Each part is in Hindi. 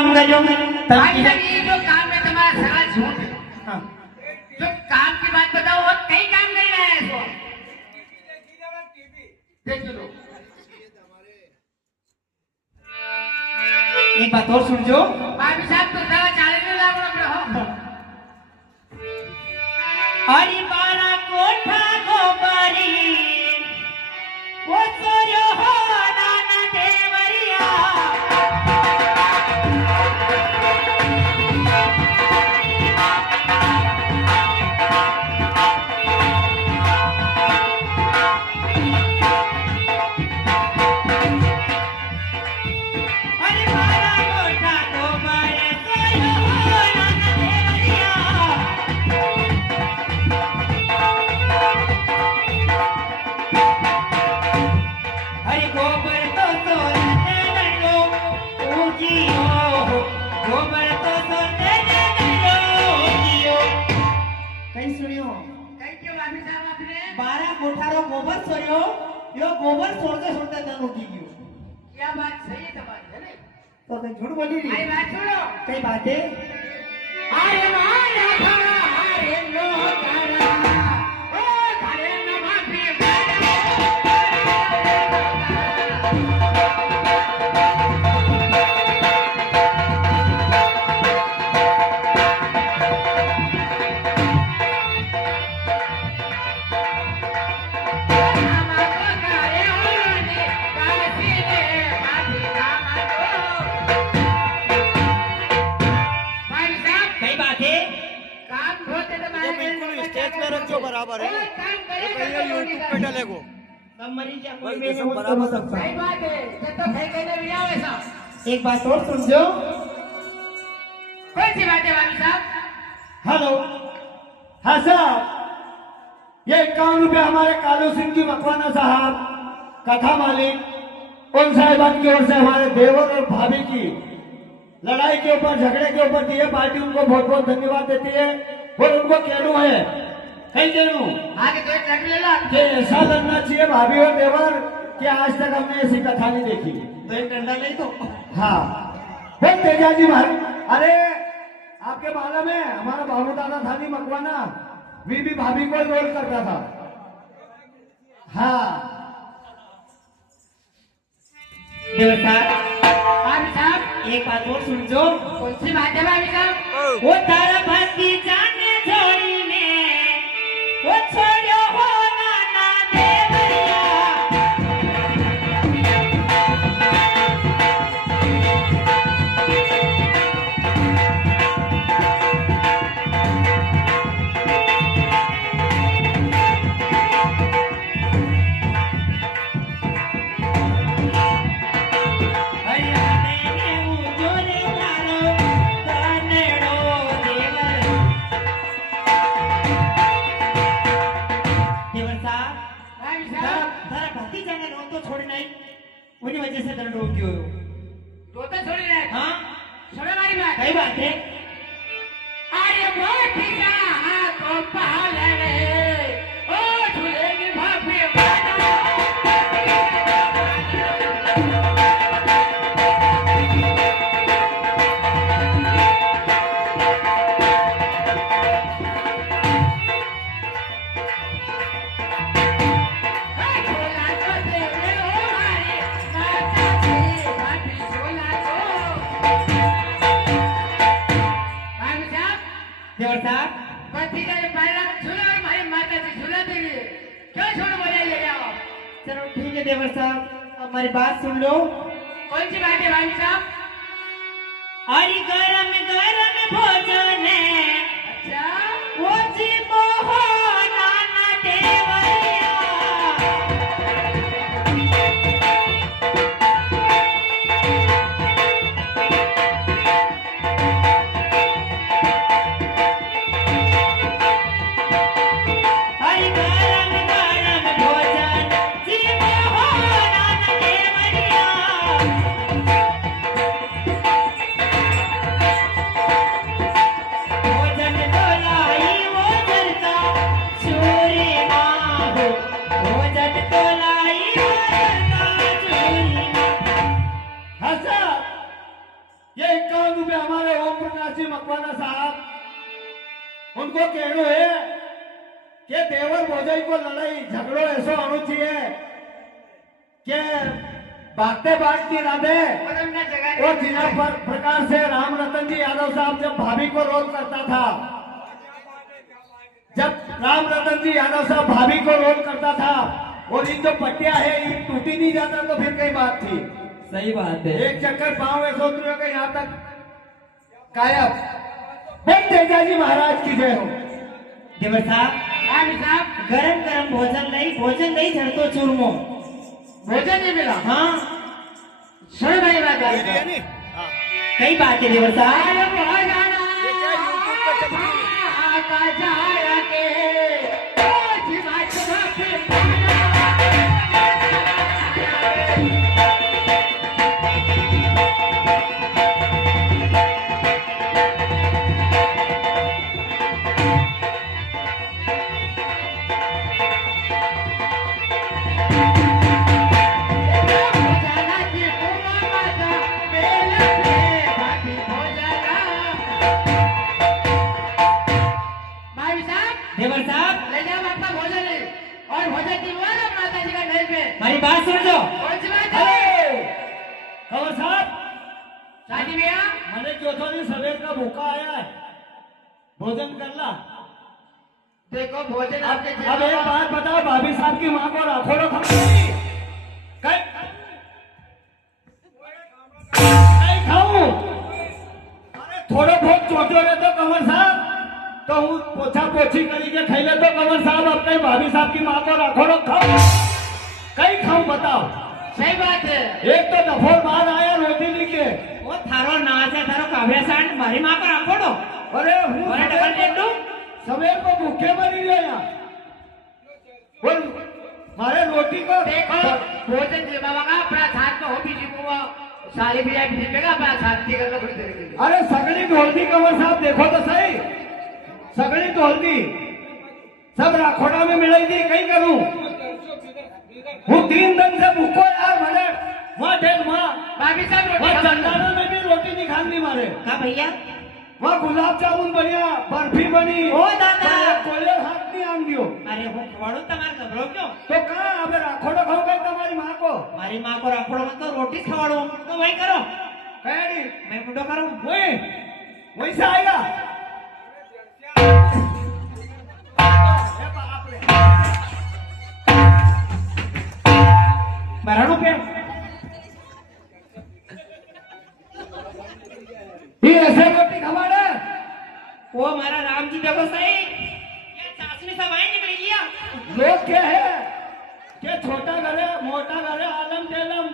काम करो भाई साहब ये जो काम है तुम्हारा सारा झूठ है। हाँ। जो काम की बात बताओ और कई काम कर रहा है इसको देख लो। एक बात और सुन जो भाई साहब तो सारा 40 लाख रहो। अरे बारा कोठा गोबरी वो सोयो हो नाना देवरिया अरे बारा कोठा गोबरी सोयो हो नाना देवरिया हरि गोबर तो सोते नरो उजियो गोबर तो सोते नरो उजियो कहीं सुनियो कई क्यों भाई साहब आपने 12 कोठारो गोबर सोयो यो गोबर सोते सोते तन उगी गयो क्या बात सही है तुम्हारी है नहीं तो कहीं झूठ बोली भाई रही बात सुनो। कई बात है अरे मारा अरे नो तारा ओ घरे न माफी कई बात है काम होते तो ये बिल्कुल स्टेज पे रख जो बराबर है ये कहीं यूट्यूब पे डालेगो सब मरीज या कोई भाई, में सब हो बराबर सकता सही है बात है जब तो भाई कहने भी आओ ऐसा एक बात और सुन जो कौन सी बात है भाई साहब। हेलो हाँ साहब ये 51 रुपये हमारे कालू सिंह जी मकवाना साहब कथा मालिक उन साहिबान की ओर से हमारे देवर और भाभी की लड़ाई के ऊपर झगड़े के ऊपर दिए पार्टी उनको बहुत बहुत धन्यवाद देती है और उनको कहना है कहीं कहूँ आगे तो एक ट्रक ले लो कि ऐसा लगना चाहिए भाभी और देवर कि आज तक हमने ऐसी कथा नहीं देखी तो एक डंडा नहीं तो हाँ बहुत तेजा जी भाई अरे आपके मालूम है हमारा बाबू दादा था नहीं मकवाना बीबी भाभी को रोल करता था हाँ देवता भाई साहब एक बात और सुन जो कौन सी बात है भाई साहब। वो तारा भक्ति जाने छोड़ी ने वो छोड़ो हो नाना देवरिया हरियाणे में उजोरे तारो कनेडो देवर देवर साहब भाई साहब तारा भक्ति जाने रो तो छोड़ नहीं उन्हीं वजह से दंड रोक गयो तो छोड़ी रहे हाँ सुनो हमारी बात। कई बात है अरे वो ठीका को पाल रे ओ झूले की भाभी देवर साहब पति का ये पहला झूला और हमारी माता जी झूला देंगे क्यों छोड़ बोले ले जाओ। चलो ठीक है देवर साहब हमारी बात सुन लो कौन सी बात है भाई साहब। अरे गरम गरम भोजन अच्छा वो जी मोहो नाना देवरिया हरि गरम गरम भोजन जी मोहो नाना देवरिया ये 51 रुपए हमारे ओम प्रकाश जी मकवाना साहब, उनको कहना है कि देवर भोजाई को लड़ाई झगड़ो ऐसा होना चाहिए कि भागते भागती राधे। और जिला प्रकार से राम रतन जी यादव साहब जब भाभी को रोल करता था, जब राम रतन जी यादव साहब भाभी को रोल करता था और इन जो पट्टियां है ये टूटी नहीं जाता तो फिर कई बात थी। सही बात है। एक चक्कर पांव ऐसा उतरेगा का यहाँ तक गायब। बोल तेजाजी महाराज की जय हो। देवर साहब गरम गरम भोजन नहीं झड़तो चूरमो। भोजन नहीं मिला। हाँ सुन भाई बात ये है नहीं? हाँ, हाँ। कई बात है देवर साहब। ये क्या यूट्यूब पर चल रही है? देवर साहब ले जाओ आपका भोजन है और भोजन की बोला माता जी का नल पे। हमारी बात सुन लो। कौन सी बात है? खबर साहब, शादी भैया मैंने चौथा दिन सवेर का भूखा आया है, भोजन करना। देखो भोजन आपके अब एक बात बताओ, भाभी साहब की माँ को राखोड़ो खाऊंगी खाऊं? अरे थोड़ो बहुत चोटो रहे तो कंवर साहब तो हूँ पोछा पोछी करी के खाई ले तो कंवर साहब अब कहीं भाभी साहब की माँ को राखोड़ो खाऊं कहीं खाऊं बताओ? सही बात है। एक तो दफोर बाद आया रोटी लेके। वो थारो नाच है थारो काव्या सांड मारी माँ को राखोड़ो। अरे हूँ और डबल टेंडू सवेर को भूखे मरी गया यहाँ। बोल मारे रोटी को देखो भोजन के बाबा का अपना साथ में हो भी जी को सारी भैया भी देगा अपना साथ की करना थोड़ी देर के लिए। अरे सगड़ी ढोलती कंवर साहब देखो तो सही, सगड़ी ढोलती सब राखोड़ा में मिलाई थी। कहीं करूं हूँ 3 दिन से भूखो यार। मैंने वहाँ ढेर वहाँ भाभी साहब रोटी वहाँ खा लो। चंदाना में भी रोटी नहीं खानी मारे। का भैया वहाँ गुलाब जामुन बढ़िया, बर्फी बनी। ओ दादा कोयले हाथ नहीं आन दियो अरे હું ખવાડું તમારે ગભરો ક્યો? तो कहाँ अब राखोड़ा खाओ गई तुम्हारी माँ को? મારી માં को રાખોડો મત તો રોટી ખવાડું તો વही करो। कैडी मैं बुढ़ो करूं। वही से आएगा। બરાણું पे ये ऐसे रोटी खवाड़े वो हमारा राम जी देखो सही ये चाशनी सब आए निकल गया। लोग क्या है कि छोटा घर है, मोटा घर है, आलम टेलम,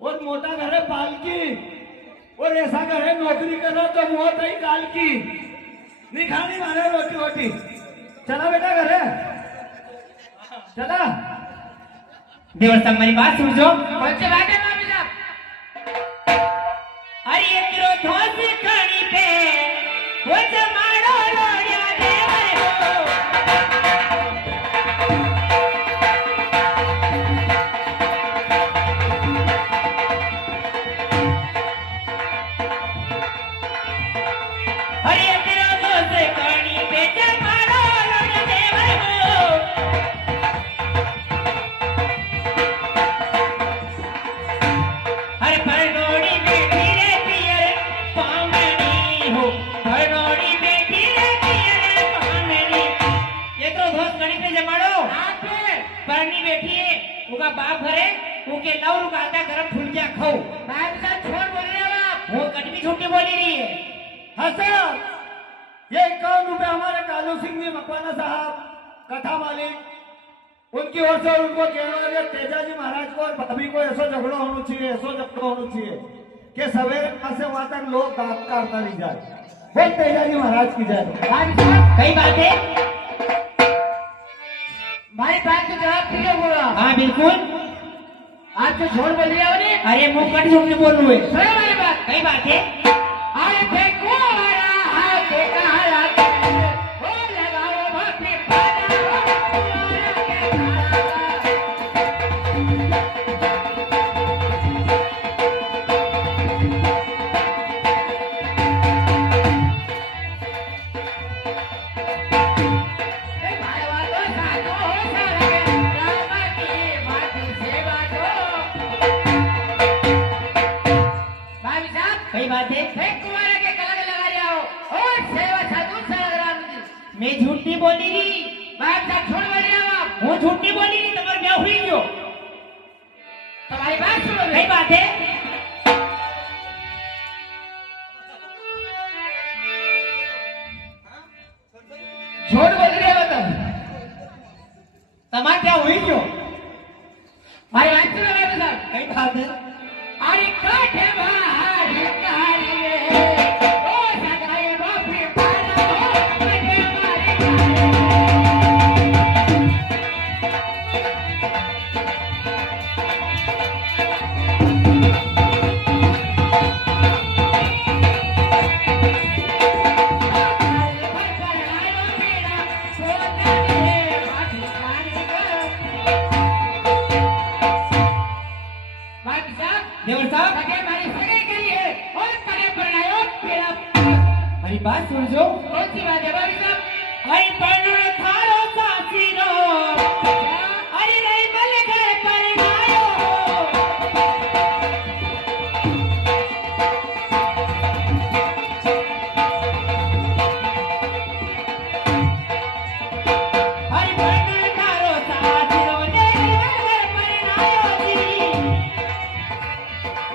और मोटा घर है पालकी, और ऐसा घर है नौकरी करो तो मौत ही काल की। नहीं खानी मारे रोटी वोटी। चला बेटा घर है चला। देवर साहब मेरी बात सुनजो। कौन सी बात है भाभी साहब? अरे ये किलो धोसी खानी पे वो जमाड़ो लोया देवर हो। अरे ये किलो धोसी खानी पे जमाड़ो लोया देवर हो। अरे परनोड़ी बेटी रे पियर पामनी हो, परनोड़ी बेटी रे पियर पामनी। ये तो धोस गणी पे जमाड़ो परनी बैठी है उनका बाप घरे उनके लव रुकाता गरम फुलकिया खाओ। भाभी साहब छोड़ बोल रहे हो आप। वो कटवी छुट्टी बोली रही है। हाँ सर, ये 51 रुपए हमारे कालू सिंह जी मकवाना साहब कथा मालिक, उनकी ओर से उनको कहना है तेजाजी महाराज को और भाभी को ऐसा झगड़ा होना चाहिए, ऐसा झगड़ा होना चाहिए कि सवेरे वहां से वहां तक लोग दांत काटता नहीं जाए। बोल तेजाजी महाराज की जय। भाभी साहब कई बात है। हमारी बात का जवाब ठीक है बोला। हाँ बिल्कुल। आप जो झोल बोल रहे हो नी अरे मुंह कट झूठ बोल रहे हैं। सुनो हमारी बात। कई बात है। अरे देखो हरा हाथ देखा हरा ओ लगाओ भाभी पाना ओ के खाना। कई बात है एक कुमार के कलग लगा जाओ और सेवा साधु सराम जी मैं झूठ नहीं बोली री बात का छोड़ बोल रहे हो आप હું झूठ नहीं बोली री તમાર ब्याह हुई गयो तुम्हारी बात सुनो कई बात है झूठ बोल रहे हो तुम તમાર क्या हुई गयो भाई बात सुनो मेरे साथ कई बात है अरे काठे बाहर कालिए ओ सगाई बापी पाना हो मने मारे देवर साहब મારી बात सुनજો अरे परनो थारो सासीरो अरे रे मल घर पर आयो